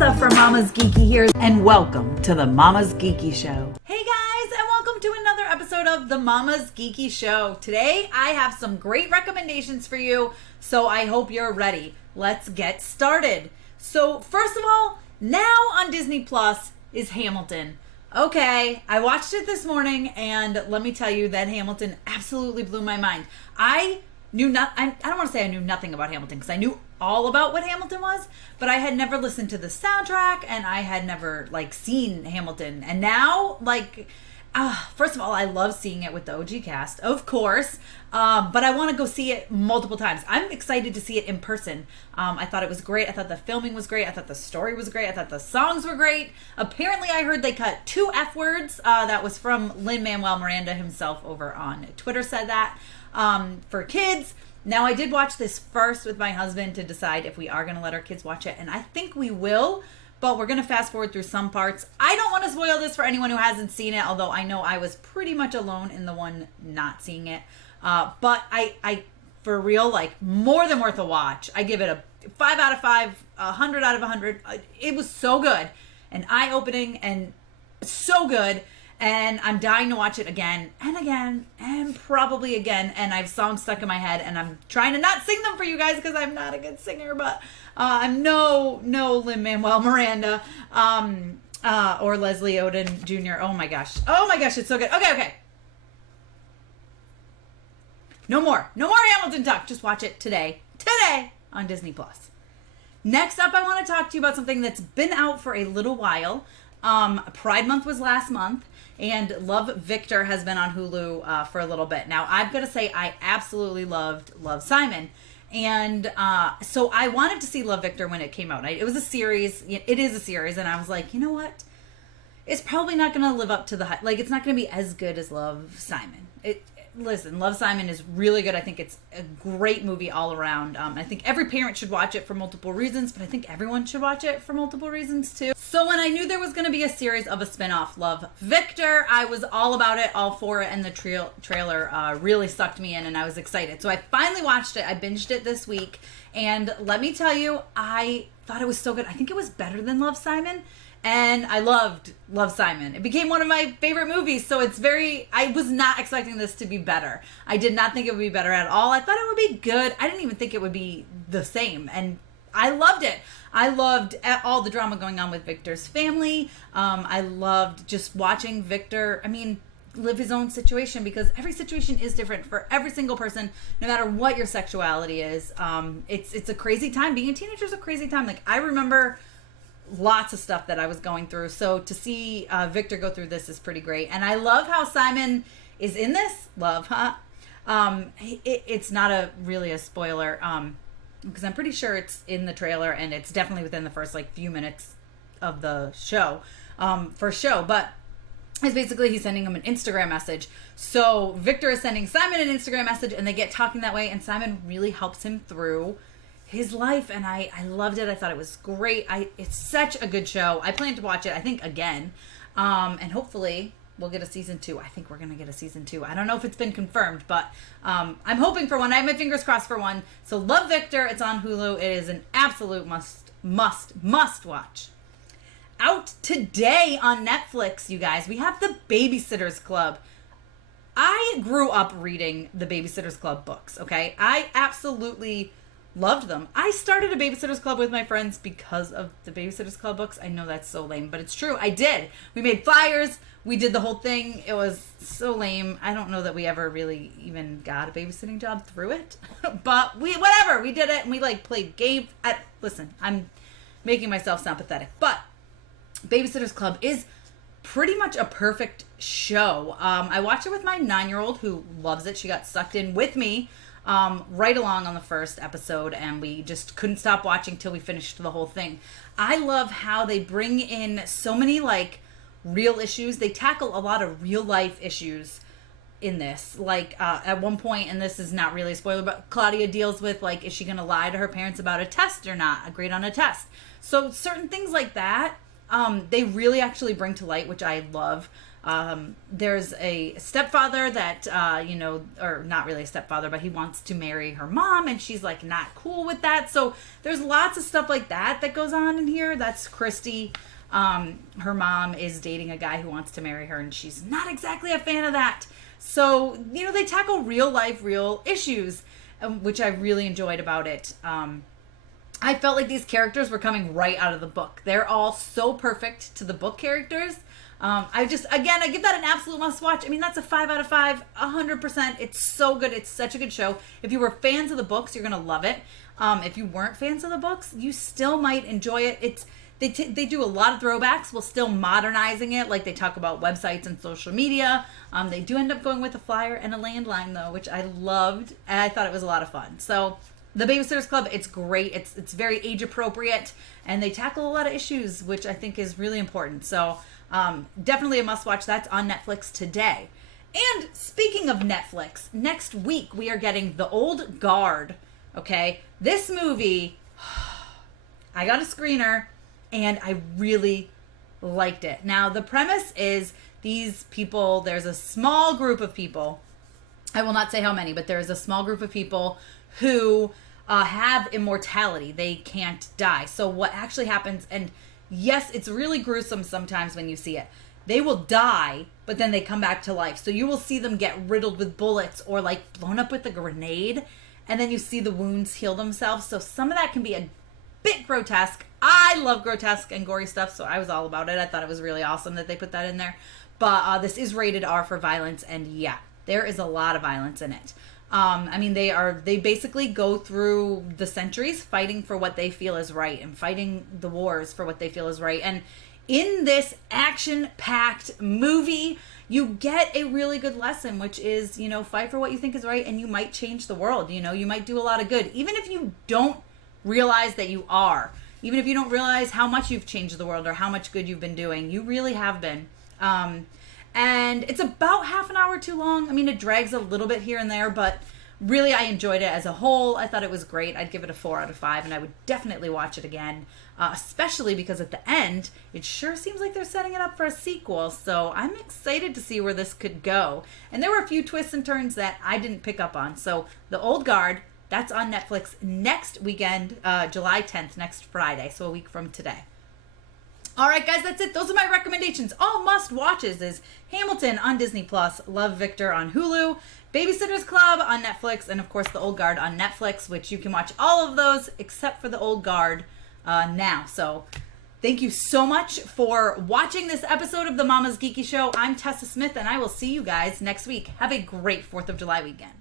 Tessa from Mama's Geeky here, and welcome to the Mama's Geeky Show. Hey guys, and welcome to another episode of the Mama's Geeky Show. Today, I have some great recommendations for you, so I hope you're ready. Let's get started. So, first of all, now on Disney Plus is Hamilton. Okay, I watched it this morning, and let me tell you that Hamilton absolutely blew my mind. I don't want to say I knew nothing about Hamilton, because I knew all about what Hamilton was, but I had never listened to the soundtrack, and I had never, seen Hamilton. And now, first of all, I love seeing it with the OG cast, of course, but I want to go see it multiple times. I'm excited to see it in person. I thought it was great. I thought the filming was great. I thought the story was great. I thought the songs were great. Apparently, I heard they cut 2 F words. That was from Lin-Manuel Miranda himself over on Twitter said that. For kids. Now, I did watch this first with my husband to decide if we are going to let our kids watch it, and I think we will, but we're going to fast forward through some parts. I don't want to spoil this for anyone who hasn't seen it, although I know I was pretty much alone in the one not seeing it. But I for real, more than worth a watch. I give it a 5 out of 5, 100 out of 100. It was so good and eye-opening and so good. And I'm dying to watch it again and again and probably again. And I have songs stuck in my head, and I'm trying to not sing them for you guys because I'm not a good singer, but I'm no Lin-Manuel Miranda or Leslie Odom Jr. Oh my gosh, it's so good. Okay. No more Hamilton talk. Just watch it today on Disney Plus. Next up, I want to talk to you about something that's been out for a little while. Pride Month was last month. And Love, Victor has been on Hulu for a little bit. Now, I've got to say, I absolutely loved Love, Simon. And so I wanted to see Love, Victor when it came out. It was a series. It is a series. And I was like, you know what? It's probably not going to live up to the hype. It's not going to be as good as Love, Simon. Listen, Love, Simon is really good. I think it's a great movie all around. I think every parent should watch it for multiple reasons, but I think everyone should watch it for multiple reasons too. So when I knew there was going to be a series of a spinoff, Love, Victor, I was all about it, all for it, and the trailer really sucked me in, and I was excited. So I finally watched it. I binged it this week, and let me tell you, I thought it was so good. I think it was better than Love, Simon. And I loved Love, Simon. It became one of my favorite movies, so I was not expecting this to be better. I did not think it would be better at all. I thought it would be good. I didn't even think it would be the same, and I loved it. I loved all the drama going on with Victor's family. I loved just watching Victor, live his own situation, because every situation is different for every single person, no matter what your sexuality is. It's a crazy time. Being a teenager is a crazy time. I remember lots of stuff that I was going through. So to see Victor go through this is pretty great. And I love how Simon is in this. Love, huh? It's not really a spoiler because I'm pretty sure it's in the trailer, and it's definitely within the first few minutes of the show, first show. But it's basically he's sending him an Instagram message. So Victor is sending Simon an Instagram message, and they get talking that way, and Simon really helps him through his life, and I loved it. I thought it was great. It's such a good show. I plan to watch it, I think, again. And hopefully we'll get a season 2. I think we're going to get a season 2. I don't know if it's been confirmed, but I'm hoping for one. I have my fingers crossed for one. So Love, Victor. It's on Hulu. It is an absolute must watch. Out today on Netflix, you guys, we have the Babysitters Club. I grew up reading the Babysitters Club books, okay? I absolutely loved them. I started a Babysitters Club with my friends because of the Babysitters Club books. I know that's so lame, but it's true. I did. We made flyers. We did the whole thing. It was so lame. I don't know that we ever really even got a babysitting job through it. But we did it, and we played games. Listen, I'm making myself sound pathetic, but Babysitters Club is pretty much a perfect show. I watched it with my 9-year-old who loves it. She got sucked in with me right along on the first episode, and we just couldn't stop watching till we finished the whole thing. I love how they bring in so many real issues. They tackle a lot of real life issues in this. At one point, and this is not really a spoiler, but Claudia deals with is she going to lie to her parents about a test or not, a grade on a test. So certain things like that, they really actually bring to light, which I love. There's a stepfather that, or not really a stepfather, but he wants to marry her mom, and she's like not cool with that. So there's lots of stuff like that goes on in here. That's Christy. Her mom is dating a guy who wants to marry her, and she's not exactly a fan of that. So, they tackle real life, real issues, which I really enjoyed about it. I felt like these characters were coming right out of the book. They're all so perfect to the book characters. I give that an absolute must watch. I mean, that's a 5 out of 5, 100%. It's so good. It's such a good show. If you were fans of the books, you're going to love it. If you weren't fans of the books, you still might enjoy it. They do a lot of throwbacks while still modernizing it. Like they talk about websites and social media. They do end up going with a flyer and a landline though, which I loved. And I thought it was a lot of fun. So the Babysitters Club, it's great. It's very age appropriate, and they tackle a lot of issues, which I think is really important. So definitely a must watch. That's on Netflix today. And speaking of Netflix, next week we are getting The Old Guard. Okay, this movie, I got a screener and I really liked it. Now the premise is these people, there's a small group of people, I will not say how many, but there's a small group of people who have immortality. They can't die. So what actually happens, and yes, it's really gruesome sometimes when you see it. They will die, but then they come back to life. So you will see them get riddled with bullets or like blown up with a grenade, and then you see the wounds heal themselves. So some of that can be a bit grotesque. I love grotesque and gory stuff, so I was all about it. I thought it was really awesome that they put that in there. But this is rated R for violence, and yeah, there is a lot of violence in it. They basically go through the centuries fighting for what they feel is right and fighting the wars for what they feel is right. And in this action-packed movie, you get a really good lesson, which is, fight for what you think is right, and you might change the world. You might do a lot of good, even if you don't realize that you are. Even if you don't realize how much you've changed the world or how much good you've been doing, you really have been. And it's about half an hour too long. I mean, it drags a little bit here and there, but really I enjoyed it as a whole. I thought it was great. I'd give it a 4 out of 5, and I would definitely watch it again, especially because at the end, it sure seems like they're setting it up for a sequel. So I'm excited to see where this could go. And there were a few twists and turns that I didn't pick up on. So The Old Guard, that's on Netflix next weekend, July 10th, next Friday, so a week from today. All right, guys, that's it. Those are my recommendations. All must-watches is Hamilton on Disney+, Love, Victor on Hulu, Babysitters Club on Netflix, and, of course, The Old Guard on Netflix, which you can watch all of those except for The Old Guard now. So thank you so much for watching this episode of the Mama's Geeky Show. I'm Tessa Smith, and I will see you guys next week. Have a great 4th of July weekend.